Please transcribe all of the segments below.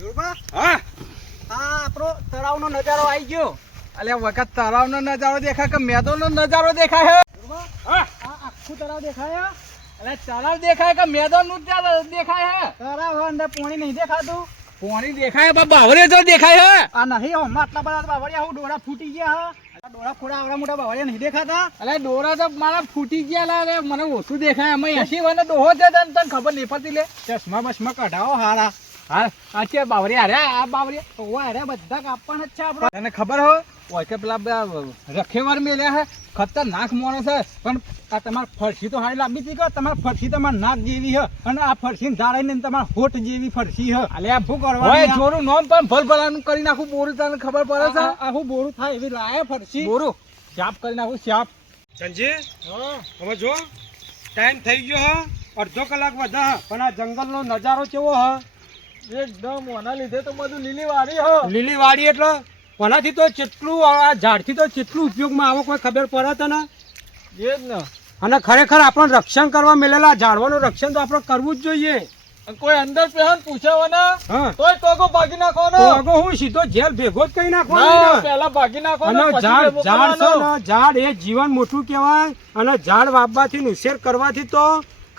જોરબા? હા. આપણો તળાવનો નજારો આવી ગયો. અલ્યા વખત તળાવનો નજારો દેખાય કે મેદોનો નજારો દેખાય હે? હા. આખું તળાવ દેખાય અલ્યા તળાવ દેખાય કે મેદાનનું જ દેખાય હે? તળાવ અંદર પાણી નહીં દેખાતું. પાણી દેખાય બાવરે તો દેખાય હે? આ નહીં હો આટલા બધા બાવળિયા હું ડોળા ફૂટી ગયા હા. ડોળા ફોડા આવડા મોટા બાવળિયા નહીં દેખાતા. અલે ડોરા તો મારા ફૂટી ગયા લા રે મને ઓછું દેખાય અમે એસી વાને ડોહો છે તને તને ખબર નહીં પડતી લે? ચશ્મા બસમાં કઢાવો હારા. હા આ બાવરી હાર્યા આ બાવરી ઓવા અરે બધા કાપવાના જ છે આપણે. તને ખબર હો ઓય કે પેલા રખેવાર મેલ્યા હે ખતરનાક માણસ હે પણ આ તમારી ફરસી તો હારી લાંબી હતી કે તમારી ફરસી તમારી નાક જેવી હે અને આ ફરસી ધારાઈને તમારી હોઠ જેવી ફરસી હે અલે આ ભૂ ઓય જોરું નોમ પણ ભલ ભલાનું કરી નાખું બોરું તને ખબર પડે છે? આ હું બોરું થાય એવી લાયા ફરસી? બોરું. શાપ કરી નાખું શાપ સંજી હવે જો ટાઈમ થઈ ગયો હે અડધો કલાક વધા પણ આ જંગલનો નજારો કેવો હ? એકદમ ઓના લીધે તો બધું લીલી વાડી હો. લીલી વાડી એટલે ઓનાથી તો કેટલું આ ઝાડથી તો કેટલું ઉપયોગમાં આવો કોઈ ખબર પડે તને? એ જ ને. અને ખરેખર આપણને રક્ષણ કરવા મેલેલા ઝાડવાનું રક્ષણ તો આપણે કરવું જ જોઈએ. કોઈ અંદર પહેન પૂછાવાના તોય ટોકો ભાગી નાખવાનો આગો હું સીધો જેલ ભેગો જ કરી નાખો નાખવાનો પહેલા ભાગી નાખવાનો અને ઝાડ ઝાડ ને ઝાડ એ જીવન મોટું કહેવાય. અને ઝાડ વાવવાથી નુશેર કરવાથી તો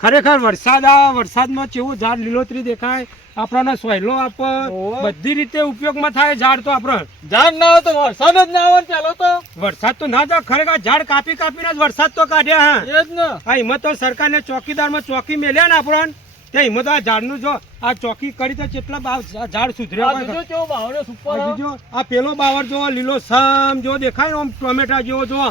ખરેખર વરસાદ આ વરસાદમાં કેવું ઝાડ લીલોતરી દેખાય આપણાને સોયલો આપ બધી રીતે ઉપયોગમાં થાય ઝાડ તો આપણે. ઝાડ ના હોય તો વરસાદ જ ના આવે ચાલો તો. વરસાદ તો ના થાય ખરેખર ઝાડ કાપી કાપીને જ વરસાદ તો કાઢ્યા હા. એ જ ને. આ હિંમત તો સરકારને ચોકીદારમાં ચોકી મેલ્યા ને આપણને. તે હિંમત આ ઝાડનું જો આ ચોકી કરી તો કેટલા બાવ ઝાડ સુધર્યા સુપર આ હો. પેલો બાવર જો લીલો સામ જો દેખાય ને આમ ટોમેટા જેવો જો.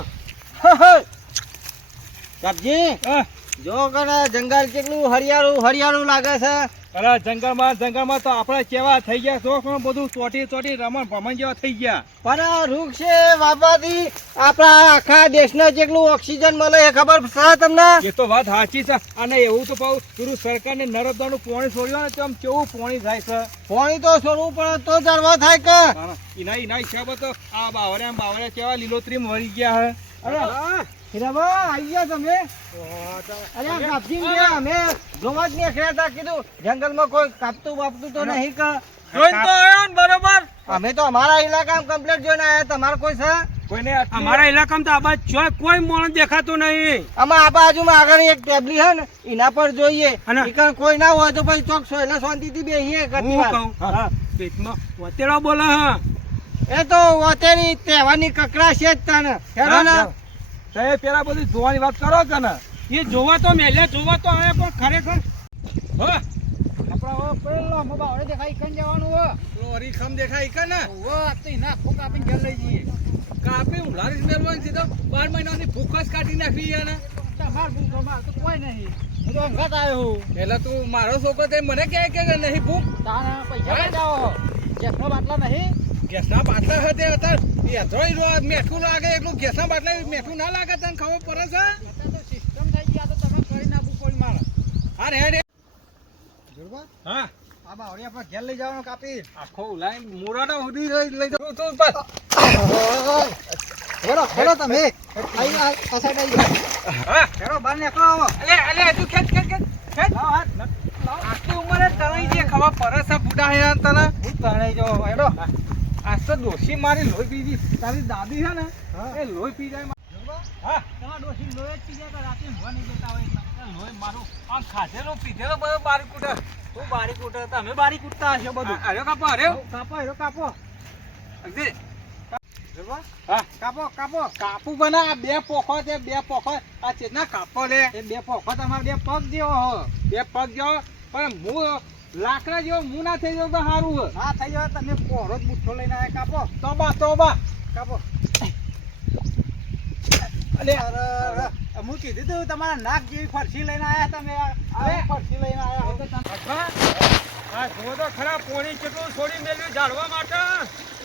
સબ્જી આહ. જો કને જંગલ કેટલું હરિયાળું હરિયાળું લાગે છે. અરે જંગલમાં જંગલમાં તો આપણે કેવા થઈ ગયા છો? પણ બધું ચોટી ચોટી રમણ ભમણ જેવા થઈ ગયા. પણ વૃક્ષ વાવવાથી આપણા આખા દેશને જેટલું ઓક્સિજન મળે એ ખબર છે તમને? એ તો વાત સાચી છે. અને એવું તો પાછું પેલું સરકારને નર્મદાનું પાણી છોડ્યું ને તો આમ કેવું પાણી થાય છે? પાણી તો છોડવું પડે તો જળવા થાય કે? એના એના હિસાબે તો આ બાવળ્યા ને બાવળ્યા કેવા લીલોતરી મરી ગયા હે. અરે હીરાબા આવી ગયા તમે. અરે કાપજી ને અમે જોવા જ નીકળ્યા હતા કીધું જંગલમાં કોઈ કાપતું બાપતું તો નહીં કે? જોઈને તો આવ્યો ને બરોબર. અમે તો અમારા ઇલાકામાં કમ્પ્લેટ જોઈને આવ્યા તમારે કોઈ છે? કોઈને અમારા ઇલાકામાં તો કોઈ માણસ દેખાતું નહીં. આમાં આ બાજુમાં આગળ એક ટેબલી હે ને એના પર જોઈએ. અને- કોઈ ના હોય તો પછી ચોક સોયલા શાંતિથી બેસીએ કરતી હું. કહું હા, પેટમાં વતેડો બોલે હા. એ તો વતેની તહેવારની કકડા છે જ તને. હેડો ને હા, તે પેલા બધી જોવાની વાત કરો કે ને. એ જોવા તો મેલે જોવા તો આવે પણ ખરેખર હો. આપણા પેલો મોબા હવે દેખાય કઈ જવાનું હો. પેલો હરીખમ દેખાય કે ને? આ તો એના આખું કાપીને ઘેર લઈ જઈએ. કાપી ઉલારી મેળવાની તો બાર મહિનાની ભૂખ જ કાઢી નાખી એને. તમાર ભૂખ અમાર તો કોઈ નહીં. હું તો અંગાત આવ્યો હું. તું મારો છોકરો તે મને કહે કે નહીં ભૂખ તારા પૈસા જાઓ. જેટલો બાટલા નહીં? ગેસના બાટલા હતા અત્યારે. યથરોય મેઠું લાગે એટલું ગેસના બાટલે મેઠું ના લાગે તને ખબર પડે છે? સિસ્ટમ થઈ ગયા તો તમે કરી નાખું કોઈ મારે હા. રે રે હા આ બાવળી આપણે ઘેર લઈ જવાનું કાપી. આખો ઉલાઈ મોરાનો સુધી લઈ લઈ જાઉં હેડો હેડો તમે. આઈ આ આ સાઈડ આઈ હા. હેડો બહાર નીકળો આવો. અલે અલે તું ખેત ખેત ખેંચ ખેંચ. લાવો હાથ. આટલી ઉંમરે તણાઈ જે પડે છે બુડા હે તને. તણાઈ જાઓ હેડો. તો ડોશી મારી લોહી પીધી તારી દાદી છે ને એ લોહી પી જાય હા. તમારા ડોશી લોહી જ પી જાય રાતે ઊંઘવા નહીં જતા હોય લોહી મારું આમ ખાધેલો પીધેલો બધો બારી કુટે. તું બારી કૂટે? તમે બારી કૂટતા હશો બધું. અરે કાપો અરે કાપો હેડો કાપો. હા. કાપો કાપો. કાપુ બના બે પોખો છે બે પોખો. આ ચેતના કાપો લે. એ બે પોખો તમારે બે પગ જેવો હો. બે પગ જેવો. પણ હું લાકડા જેવો મું ના થઈ જાવ તો સારું હોય. હા થઈ જાય તમે પોરો જ મુઠ્ઠો લઈને આવ્યા કાપો. તોબા તોબા. કાપો. અલે હું કીધું તું તમારા નાક જેવી ફરસી લઈને આવ્યા તમે. અરે. ફરસી લઈને આવ્યા હો. જુઓ તો ખરા પોણી કેટલું છોડી મેલ્યું ઝાડવા માટે.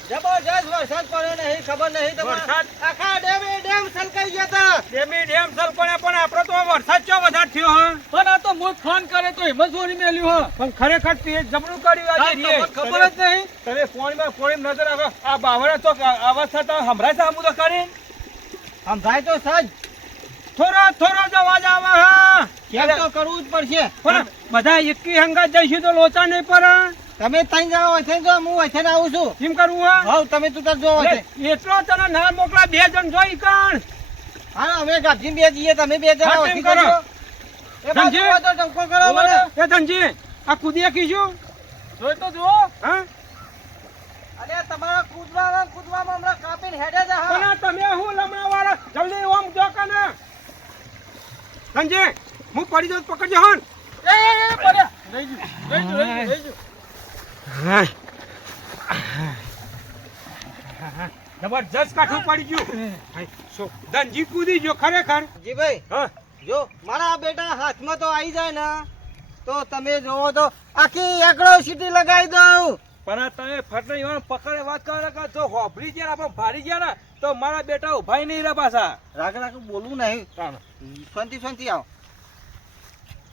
જબરજસ્ત વરસાદ પડ્યો નહીં ખબર નહીં વરસાદ? આખા ડેમે ડેમ સલકાઈ ગયા તા. ડેમી ડેમ સલપણે પણ આપણો તો વરસાદ ચો વધારે થયો હા? પણ આ તો હું ફોન કરે તો હિંમત સોરી મેલ્યું હા. પણ ખરેખર તે જબરું કર્યું આજે તમને ખબર જ નહીં. તમે ફોનમાં ફોન નજર આવે. આ બાવળે તો અવસ્થા તો સંભળાય છે આમ તો કરી થાય તો સજ થોડો થોડો જ અવાજ આવે હા. કેમ તો કરવું જ પડશે. પણ બધા એકી હંગા જઈશું તો લોચા નહીં પડે. તમે ત્યાં જાઓ હોય જો હું હોય ને આવું છું. કેમ કરવું હા? તમે તું તાર જોવો છે. એટલો તને ના મોકલા બે જણ જોઈ કણ. હા અમે ગાભજી બે જઈએ તમે બે જણ હોય કરો. એ ધનજી. તો ટંકો કરો મને? એ ધનજી આ કુદીએ કીધું? જોઈ તો જુઓ. હા? અરે તમારા કૂદવામાં કૂદવામાં હમણાં કાપીને હેડે જ હા. તમે હું લમણા વાળા જલ્દી ઓમ જો કને. ધનજી હું પડી જાઉં પકડજો હન. એ, પડ્યા. લઈ જજો, લઈ જજો, લઈ જજો. જબરજસ્ત કાઠું પડી ગયું. ધનજી કૂદી ગયો ખરેખર. જીભાઈ હા. જો મારા બેટા હાથમાં તો આવી જાય ને તો તમે જોવો તો આખી એકડો સીટી લગાવી દઉં. પણ આ તમે ફટને ઈવન પકડે વાત કરો કે જો હોભરી ગયા આપણે ભારી ગયા ને તો મારા બેટા ઊભા નહીં રહ્યા પાછા. રાગ રાગ બોલવું નહીં. શાંતિ શાંતિ આવો.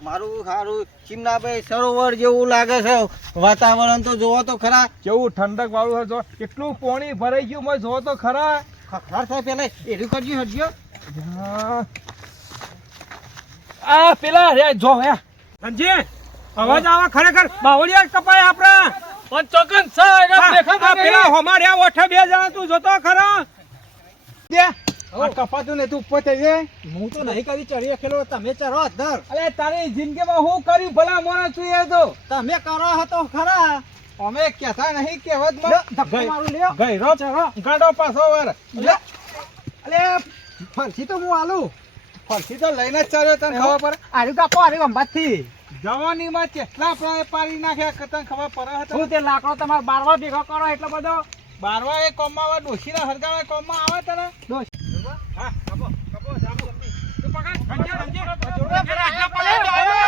મારું સારું ચિમનાભાઈ સરોવર જેવું લાગે છે. વાતાવરણ તો જોવો તો ખરા. કેવું ઠંડક વાળું જો. કેટલું પાણી ભરાઈ ગયું મેં જોવો તો ખરા. ખર થાય પેલા એરું કરજો હટજો આ પેલા રે જો હે. સંજી અવાજ આવા ખરેખર. બાવળિયા કપાય આપણા. પણ ચોકન છે પેલા હોમાર્યા ઓઠે બે જણા તું જોતો ખરા. કપાતું ને તું ઉપર હું તો નહીં કરી ચડી ખેલો તમે ચરો અધર અરે તારી જિંદગીમાં હું કર્યું ભલા મોણા છું એ તો. તમે કરો હતો ખરા. અમે કેતા નહીં કેવત મારું લ્યો. ચરો ગાડો પાછો વાર. અલે ફરસી તો હું આલું. ફરસી તો લઈને જ ચડ્યો તને ખબર પડે? આર્યું કાપો આર્યું અંબાથી. જવાનીમાં કેટલા પાડી નાખ્યા તને ખબર પડે શું તે લાકડો તમારે બારવા ભેગો કરો એટલો બધો? બારવા એ કોમમાં આવે ડોશીના હરગાવે કોમમાં આવે તને? ડોશ. હા કપો કપો જાબો તું પકડ.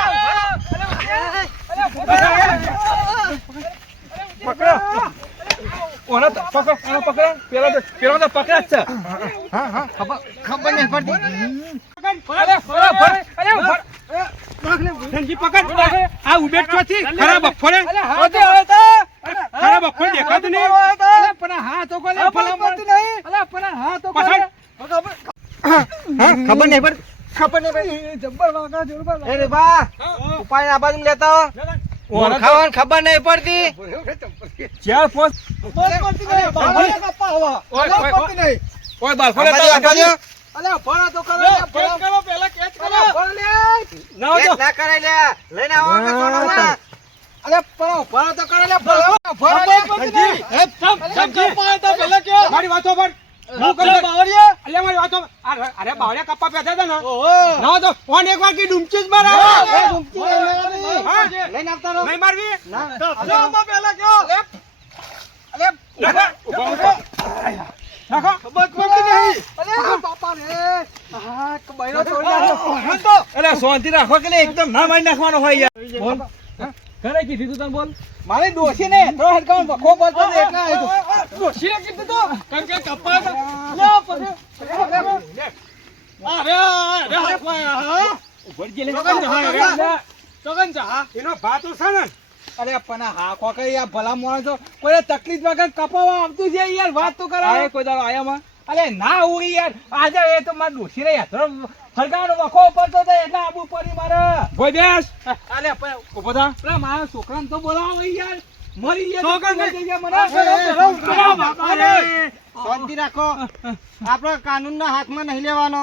સંજય સંજય પકડો ઓને તો પકડ ઓને પકડ પેલો તો પેલો તો પકડ જ છે હા હા, ખબર ખબર નહીં પડતી અરે ફરે ફરે અરે ફરે સંજી પકડ આ ઉબેટ ચોથી ખરા બફોડે હોતે હવે તો ખરા બફોડે દેખાતું નહીં પણ હા તો ખબર નહીં પડતી ખબર નહીં પડતી જબ્બર વાગા જોરબા એ રે બા ઉપાય આ બાજુ લેતા. ઓને ખાવાનું ખબર નહીં પડતી. ચાર પોસ પડતી નહીં બાવળિયા કપ્પા હવા ઓય, પડતી નહીં ઓય. આ બાજુ, આ બાજુ. અલે ભણા તો કરો ભણા. કરો પેલા કેચ કરો. ભણ લે. ના. કેસ ના કરાય લે. લઈને આવો કે છોડોમાં. અલે ભણા ભણા તો કરો લે. ભણા લે પડતી નહીં હે, ચમ, ચમ, ચમ. મારી વાતો પર. હું મારી વાતો અરે અરે બાવળિયા કપ્પા પેથા હતા ને? ના તો ઓન એક વાર કી ડૂમચી જ મારા લઈને આવવાની. હા. લઈને આવતા રહો. નહીં મારવી? ના. પેલા કયો અલે ઊભા. ઊભા નાખો ખબર પડતી નહીં. અલે બાપા રે. હા કબાઈનો તોડી નાખ્યો અરે શાંતિ રાખો કે એકદમ ના મારી નાખવાનો હોય યાર. બોલ ઘરે કીધું તું તને બોલ? મારે દોશી ને તો હડકાવન વખો પડતો ને એટલે આવ્યો તો ડોશીએ કીધું તો? કેમ કે કપા લે અરે અરે હા? અરે ચોકન જા એનો ભાતો છે ને. અરે પણ હા ખોકે યાર ભલા માણસો કોઈ તકલીફ વગર કપાવા આવતું છે યાર વાત તો કરાવે. આય કોઈ દાડો આયા માં? અરે ના હું યાર. આજે એ તો મારે દોશી રે યાર હરગાનો વખો પડતો તો એટલે આબુ પડી મારે. ભોય બેસ. પણ ઊભો થા. પેલા મારા છોકરાને તો બોલાવો યાર. મરી ગયા છોકરાને તો કઈ મને. શાંતિ રાખો. આપણો કાનૂન ના હાથમાં નહીં લેવાનો.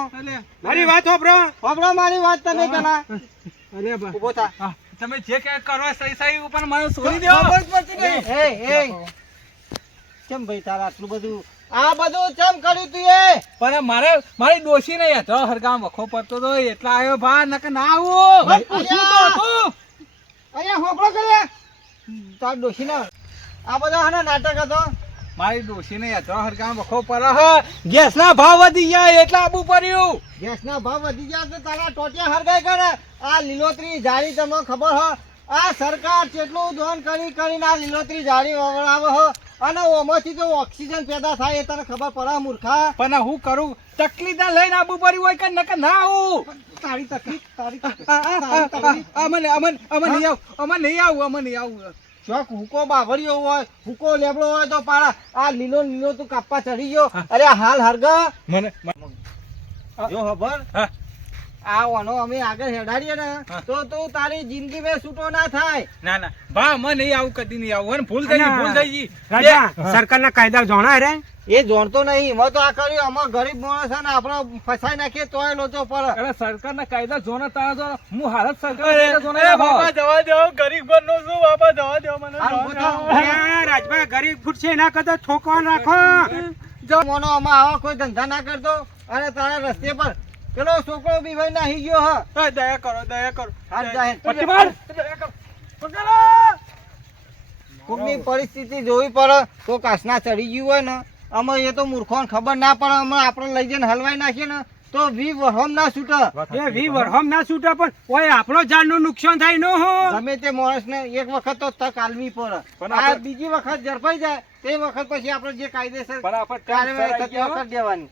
મારી વાત હોભરો. હોભળો મારી વાત તમે પેલા. અરે બા. ઊભો થા. તમે જે કે કરો સહી સહી ઉપર મને છોડી ખબર દો. જ પડતી નહીં. એ એ. કેમ ભાઈ તારા આટલું બધું આ બધું ચમ કર્યું તું એ? પણ મારે મારી ડોશી નહીં હતો હરગામ વખો પડતો તો એટલે આવ્યો ભા નકે ના આવું! અહીંયા હોકળો કરે તાર ડોશી ના આ બધા હને નાટક હતો? મારી ડોશી નહીં હતો હરગામ વખો પર ગેસ ના ભાવ વધી ગયા એટલે આબુ પડ્યું. ગેસના ભાવ વધી ગયા તો તારા ટોટિયા હરગાઈ કરે. આ લીલોતરી જાળી તમને ખબર હો? આ સરકાર કેટલું ધોન કરી કરીને આ લીલોતરી જાળી વવડાવે હો. અને ઓમાંથી જો ઓક્સિજન પેદા થાય એ તને ખબર પડે મૂર્ખા. પણ હું કરું? તકલીફ ના લઈને આબુ પડ્યું હોય કે નકે ના આવું? તારી તકલીફ તારી અમને અમને અમે નહીં આવું અમે નહીં આવું અમે નહીં આવું. ચોક હુકો બાવળિયો હોય હુકો લેબડો હોય તો પાડા આ લીલો લીલો તું કાપવા ચડી ગયો. અરે હાલ હરગા. મને જો ખબર? હા. આ વાનો અમે આગળ હેડાડીએ ને તો તું તારી જિંદગી મેં છૂટો ના થાય. ના ના. ભા મને નહીં આવું કદી નહીં આવું. ભૂલ થઈ ભૂલ થઈ ગઈ. રાજા સરકારના કાયદા જાણા રે. એ જાણતો નહીં. મેં તો આ કર્યું અમાર ગરીબ માણસ ને આપણે ફસાઈ નાખીએ તોય લોચો પર અરે સરકારના કાયદા જોના તારા જો હું હાલત સરકાર. બાપા, જવા દો. ગરીબ ઘરનો શું? બાપા જવા દો મને. રાજભાઈ ગરીબ ફૂટશે એના કરતા ઠોકવા નાખો જો મોનો આમાં આવા કોઈ ધંધા ના કરતો. અને તારા રસ્તે પર પેલો છોકરો બી ભાઈ નાહી ગયો હા, દયા કરો દયા કરો. હાથ જાહેર. પછી માર. દયા કરો. પકડો. કોકની પરિસ્થિતિ જોવી પડે તો કાસના ચડી ગયું હોય ને અમે એ તો મૂર્ખોને ખબર ના પડે અમે આપણે લઈ જઈને હલવાઈ નાખીએ ને તો વી વરહમ ના છૂટે. એ વી વરહમ ના છૂટે પણ ઓય આપણો જાનનું નુકસાન થાય નો હો. ગમે તે માણસને એક વખત તો તક આલવી પડે. પણ આ બીજી વખત ઝડપાઈ જાય તે વખત પછી આપણે જે કાયદેસર પણ કાર્યવાહી થતી વખત દેવાની.